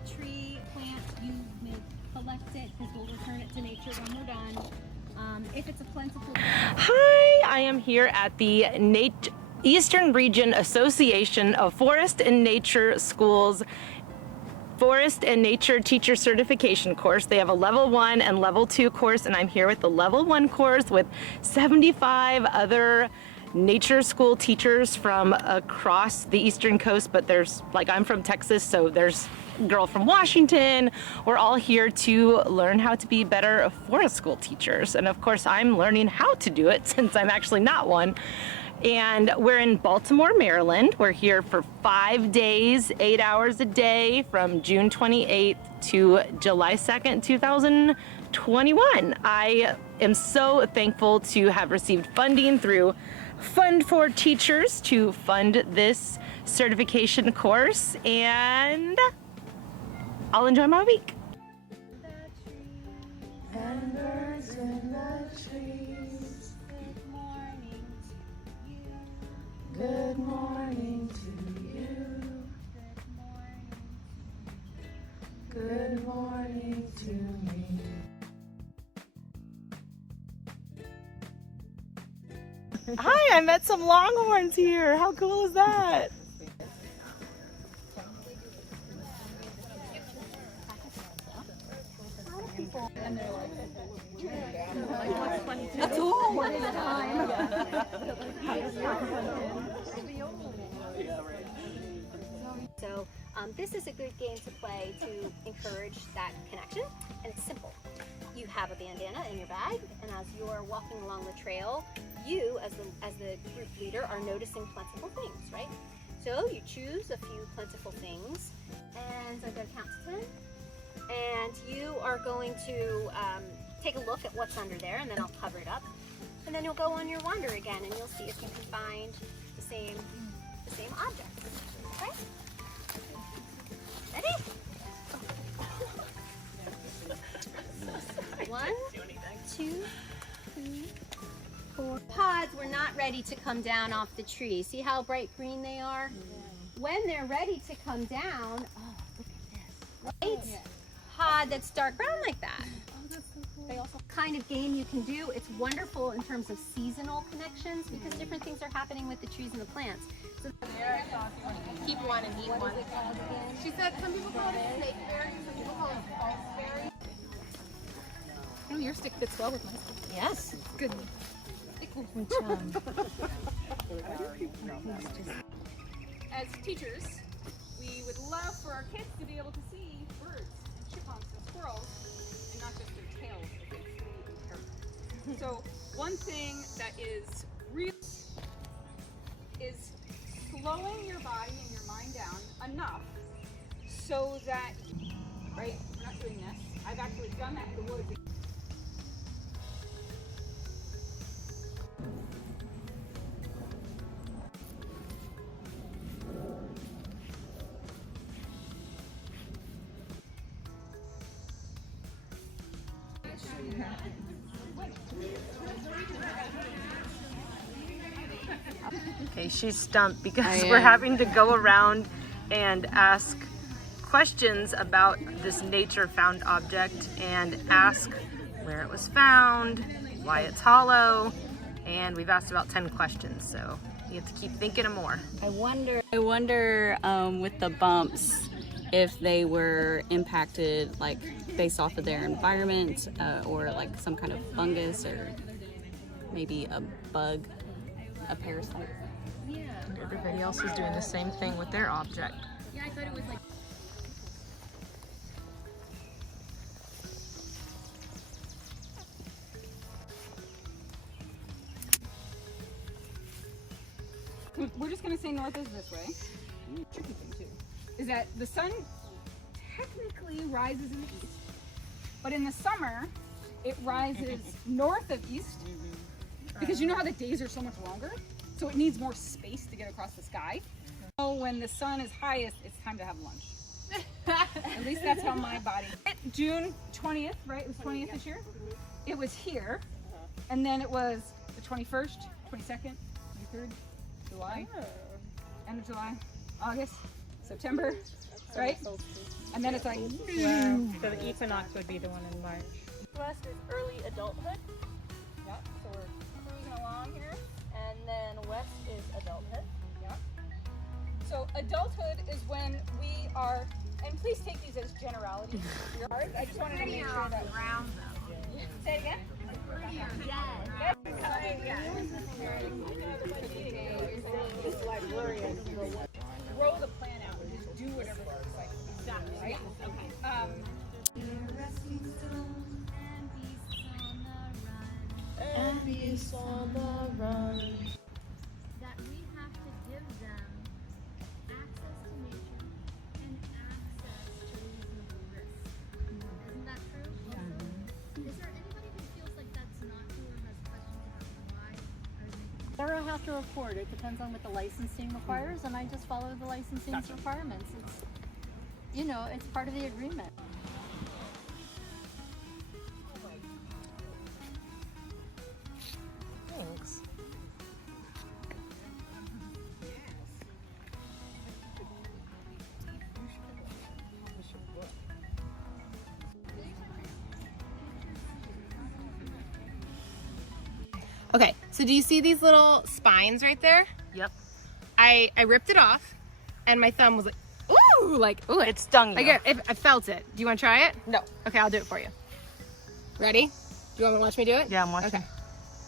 that tree plant, you may collect it because we'll return it to nature when we're done. If it's a plentiful... Hi, I am here at the Eastern Region Association of Forest and Nature Schools Forest and Nature Teacher Certification course. They have a level 1 and level 2 course, and I'm here with the level 1 course with 75 other nature school teachers from across the Eastern Coast, but there's, like, I'm from Texas, so there's a girl from Washington. We're all here to learn how to be better forest school teachers. And of course, I'm learning how to do it since I'm actually not one. And we're in Baltimore, Maryland. We're here for 5 days, 8 hours a day from June 28th to July 2nd, 2021. I am so thankful to have received funding through Fund for Teachers to fund this certification course, and I'll enjoy my week. And birds in the trees. Good morning to you. Good morning to me. Hi, I met some longhorns here. How cool is that? That's all. So this is a good game to play to encourage that connection, and it's simple. You have a bandana in your bag, and as you're walking along the trail, you, as the group leader, are noticing plentiful things, right? So you choose a few plentiful things, and I'm going to count to 10, and you are going to take a look at what's under there, and then I'll cover it up, and then you'll go on your wander again, and you'll see if you can find the same object. Okay? Ready? 1, 2, 3, 4. Pods were not ready to come down off the tree. See how bright green they are? When they're ready to come down, oh, look at this, right? Pod that's dark brown like that. They also kind of game you can do. It's wonderful in terms of seasonal connections because different things are happening with the trees and the plants. So keep one and eat one. She said some people call it snake berry, some people call it false berry. Oh, your stick fits well with my stick. Yes. Good. As teachers, we would love for our kids to be able to see birds and chipmunks and squirrels and not just their tails as they flee in terror. So one thing that is real is slowing your body and your mind down enough so that, right, we're not doing this. I've actually done that in the woods. Okay, she's stumped because we're having to go around and ask questions about this nature found object and ask where it was found, why it's hollow, and we've asked about 10 questions, so you have to keep thinking of more. I wonder with the bumps if they were impacted like based off of their environment or like some kind of fungus or maybe a bug, a parasite. Yeah. Everybody else is doing the same thing with their object. Yeah, I thought it was like... We're just going to say north is this way. Tricky thing too is that the sun technically rises in the east, but in the summer it rises north of east because you know how the days are so much longer, so it needs more space to get across the sky. So when the sun is highest, it's time to have lunch. At least that's how my body. June 20th, right? It was 20th this year. It was here, and then it was the 21st, 22nd, 23rd, July, end of July, August, September, right? And then it's like, So the equinox would be the one in March. West is early adulthood. yep, so we're cruising along here. And then west is adulthood. Yep. So adulthood is when we are, and please take these as generalities. I just wanted to make sure that. Say it again. Grow the plant out and just do whatever it looks like. Exactly. Right? Okay. And beasts on the run. That we have to give them access to nature and access to reasonable risk. Isn't that true? Is there anybody who feels like that's not true or has questions about why? Or I have to report. It depends on what the licensing requires, and I just follow the licensing requirements. It's, you know, it's part of the agreement. Thanks. Okay, so do you see these little spines right there? Yep. I ripped it off, and my thumb was like, ooh, like, ooh, It stung you. I felt it. Do you want to try it? No. Okay, I'll do it for you. Ready? Do you want to watch me do it? Yeah, I'm watching. Okay.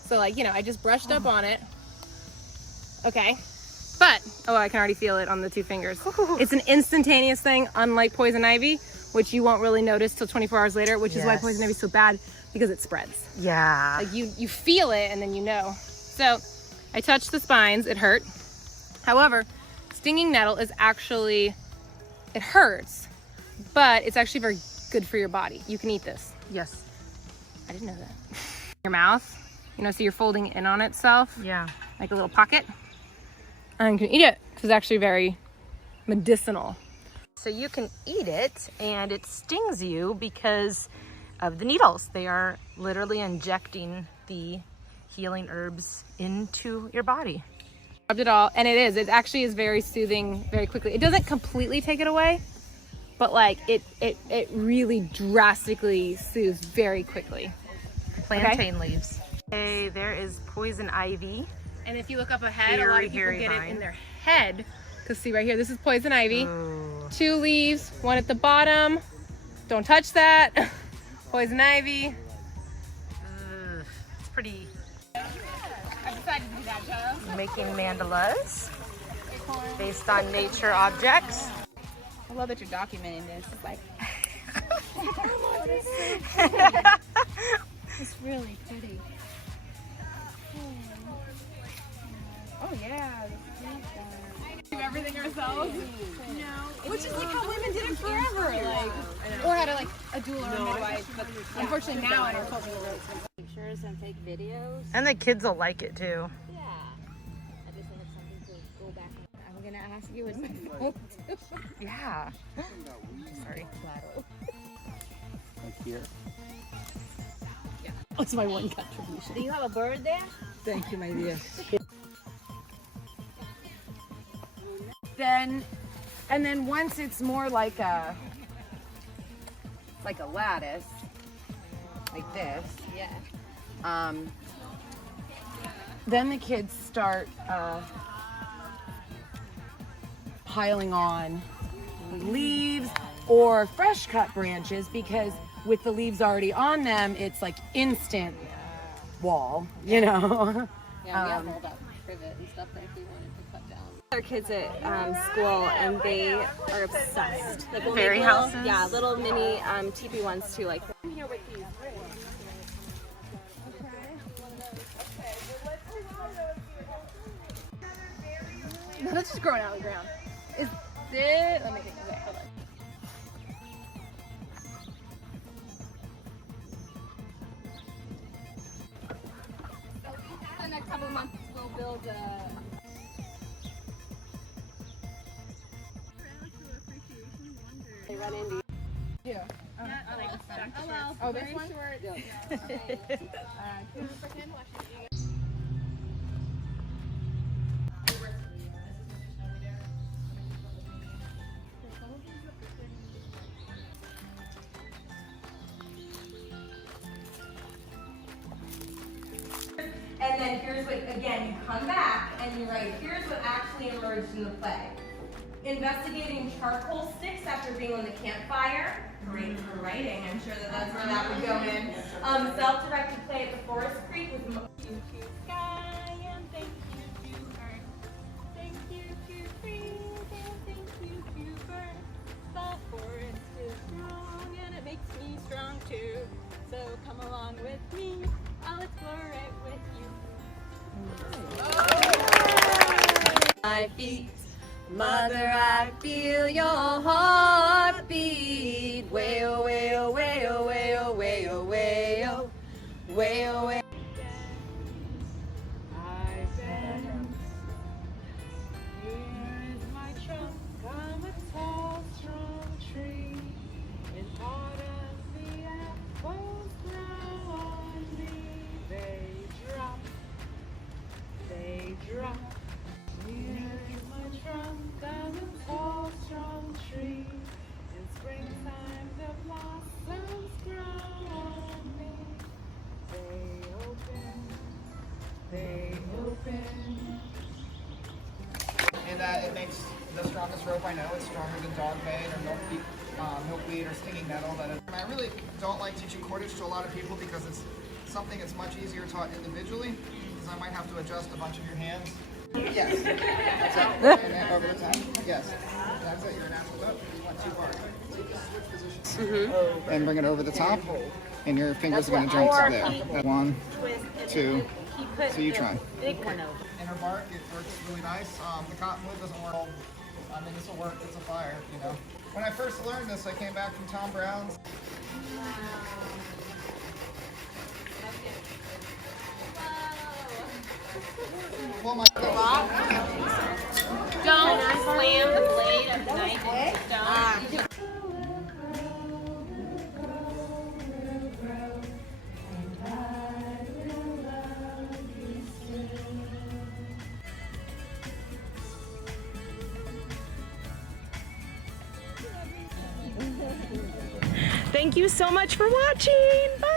So like, you know, I just brushed up on it. Okay. But, oh, I can already feel it on the 2 fingers. It's an instantaneous thing, unlike poison ivy, which you won't really notice till 24 hours later, which is why Yes. poison ivy is so bad, because it spreads. Yeah. Like you feel it and then you know. So I touched the spines, it hurt. However, stinging nettle is actually, it hurts, but it's actually very good for your body. You can eat this. Yes. I didn't know that. Your mouth, you know, so you're folding in on itself, Yeah. like a little pocket. And you can eat it because it's actually very medicinal. So you can eat it and it stings you because of the needles. They are literally injecting the healing herbs into your body. Rubbed it all, and it actually is very soothing very quickly. It doesn't completely take it away, but like it really drastically soothes very quickly. Plantain leaves. Hey, there is poison ivy. And if you look up ahead, a lot of people Hairy get it vine. in their head. Because see right here, this is poison ivy. Ooh. 2 leaves, 1 at the bottom. Don't touch that. Poison ivy. Ugh. It's pretty. I decided to do that, Joe. Making mandalas based on nature objects. I love that you're documenting this. It's like, It's really pretty. oh yeah. Do everything ourselves? Which is like how women did it forever. Like, or had a doula or a midwife. But unfortunately now in our culture, Pictures and take videos. And the kids will like it too. Yeah. I just think it's something to go back. I'm gonna ask you where's my phone too. Yeah. Sorry. Like here. That's my one contribution. Do you have a bird there? Thank you, my dear. And then once it's more like a lattice, like this. Yeah. Then the kids start piling on leaves or fresh cut branches, because with the leaves already on them, it's like instant wall, you know. Yeah, we have all that privet and stuff that we wanted to cut down. Our kids at school, and they are obsessed. Like we'll Fairy make little, houses? yeah, little mini teepee ones too. Like No, that's just growing out of the ground. Is this? Let me think. Okay, hold on. the next couple of months we'll build they run into. yeah. Oh well. Oh, this one? here's what, again, you come back and you write, here's what actually emerged in the play. Investigating charcoal sticks after being on the campfire. Great for writing, I'm sure that's where that would go in. Self-directed play at the Forest Creek with thank you to sky and thank you to earth. Thank you to trees and thank you to birds. The forest is strong and it makes me strong too. So come along with me, I'll explore it with you. My feet, mother, I feel your heartbeat. Way oh, way oh, way oh, way oh, way oh, way oh, way oh, way. And it makes the strongest rope I know. It's stronger than dog bait or milkweed or stinging nettle. And I really don't like teaching cordage to a lot of people because it's something that's much easier taught individually, because I might have to adjust a bunch of your hands. Yes. That's it. And then over the top. Yes. That's it. You're an natural up. You want too hard. So you just switch positions. And bring it over the top. And your fingers are going to jump to there. 1, 2. So you try. Big one over. And her bark, it works really nice. The cottonwood doesn't work. I mean, this will work. It's a fire, you know. When I first learned this, I came back from Tom Brown's. Well, my Don't slam the blade of the knife into the stone. Thank you so much for watching. Bye.